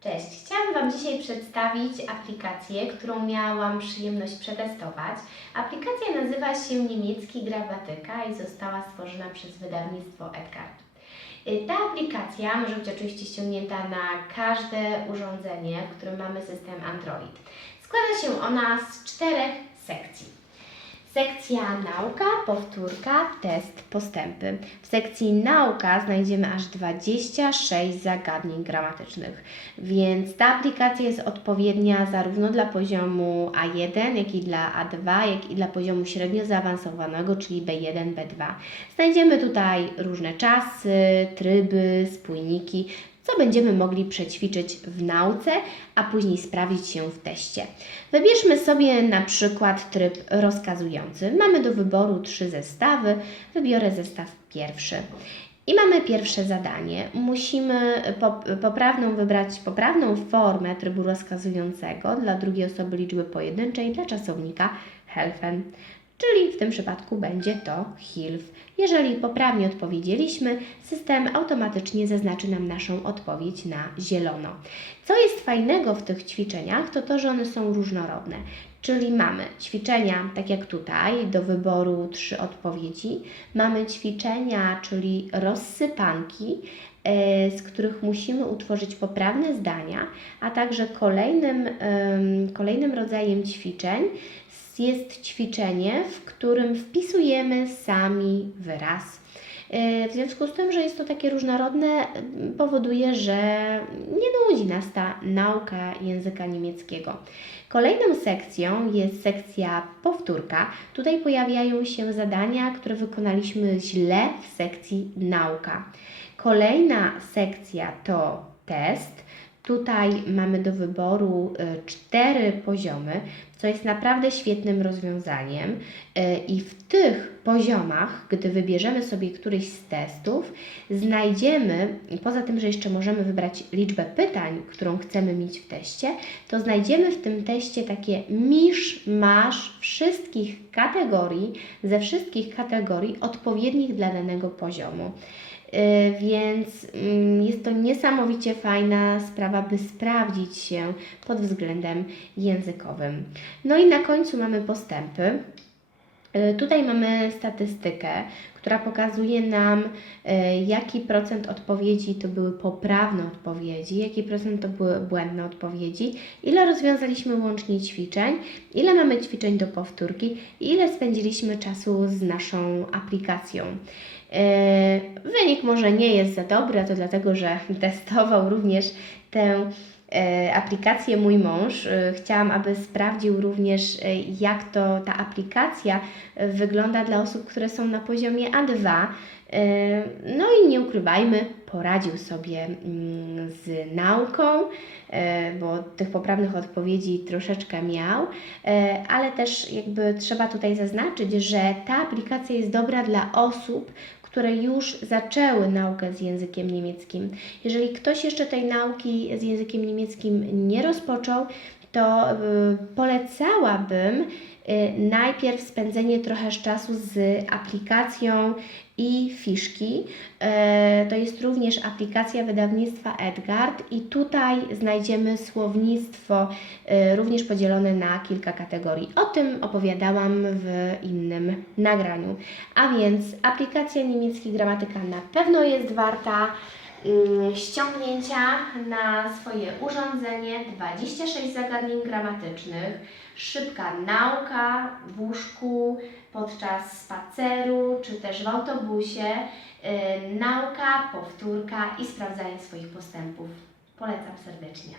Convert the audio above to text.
Cześć, chciałam Wam dzisiaj przedstawić aplikację, którą miałam przyjemność przetestować. Aplikacja nazywa się Niemiecki Gramatyka i została stworzona przez wydawnictwo Edgard. Y, Ta aplikacja może być oczywiście ściągnięta na każde urządzenie, w którym mamy system Android. Składa się ona z czterech sekcji. Sekcja nauka, powtórka, test, postępy. W sekcji nauka znajdziemy aż 26 zagadnień gramatycznych, więc ta aplikacja jest odpowiednia zarówno dla poziomu A1, jak i dla A2, jak i dla poziomu średnio zaawansowanego, czyli B1, B2. Znajdziemy tutaj różne czasy, tryby, spójniki, co będziemy mogli przećwiczyć w nauce, a później sprawdzić się w teście. Wybierzmy sobie na przykład tryb rozkazujący. Mamy do wyboru trzy zestawy. Wybiorę zestaw pierwszy. I mamy pierwsze zadanie. Musimy pop- poprawną wybrać poprawną formę trybu rozkazującego dla drugiej osoby liczby pojedynczej, dla czasownika helfen. Czyli w tym przypadku będzie to hilf. Jeżeli poprawnie odpowiedzieliśmy, system automatycznie zaznaczy nam naszą odpowiedź na zielono. Co jest fajnego w tych ćwiczeniach, to to, że one są różnorodne. Czyli mamy ćwiczenia, tak jak tutaj, do wyboru trzy odpowiedzi. Mamy ćwiczenia, czyli rozsypanki, z których musimy utworzyć poprawne zdania, a także kolejnym, kolejnym rodzajem ćwiczeń jest ćwiczenie, w którym wpisujemy sami wyraz. E, W związku z tym, że jest to takie różnorodne, powoduje, że nie nudzi nas ta nauka języka niemieckiego. Kolejną sekcją jest sekcja powtórka. Tutaj pojawiają się zadania, które wykonaliśmy źle w sekcji nauka. Kolejna sekcja to test. Tutaj mamy do wyboru y, cztery poziomy, co jest naprawdę świetnym rozwiązaniem. Y, I w tych poziomach, gdy wybierzemy sobie któryś z testów, znajdziemy, poza tym, że jeszcze możemy wybrać liczbę pytań, którą chcemy mieć w teście, to znajdziemy w tym teście takie misz, masz wszystkich kategorii, ze wszystkich kategorii odpowiednich dla danego poziomu. Y, Więc mm, jest to niesamowicie fajna sprawa, by sprawdzić się pod względem językowym. No i na końcu mamy postępy. Y, Tutaj mamy statystykę, która pokazuje nam, y, jaki procent odpowiedzi to były poprawne odpowiedzi, jaki procent to były błędne odpowiedzi, ile rozwiązaliśmy łącznie ćwiczeń, ile mamy ćwiczeń do powtórki i ile spędziliśmy czasu z naszą aplikacją. E, Wynik może nie jest za dobry, a to dlatego, że testował również tę e, aplikację mój mąż. E, Chciałam, aby sprawdził również, e, jak to ta aplikacja e, wygląda dla osób, które są na poziomie A2. E, No i nie ukrywajmy, poradził sobie mm, z nauką, e, bo tych poprawnych odpowiedzi troszeczkę miał, e, ale też jakby trzeba tutaj zaznaczyć, że ta aplikacja jest dobra dla osób, które już zaczęły naukę z językiem niemieckim. Jeżeli ktoś jeszcze tej nauki z językiem niemieckim nie rozpoczął, to y, polecałabym y, najpierw spędzenie trochę czasu z aplikacją i fiszki. E, To jest również aplikacja wydawnictwa Edgard i tutaj znajdziemy słownictwo również podzielone na kilka kategorii. O tym opowiadałam w innym nagraniu. A więc aplikacja niemiecki gramatyka na pewno jest warta ściągnięcia na swoje urządzenie 26 zagadnień gramatycznych, szybka nauka w łóżku, podczas spaceru czy też w autobusie, y, nauka, powtórka i sprawdzanie swoich postępów. Polecam serdecznie.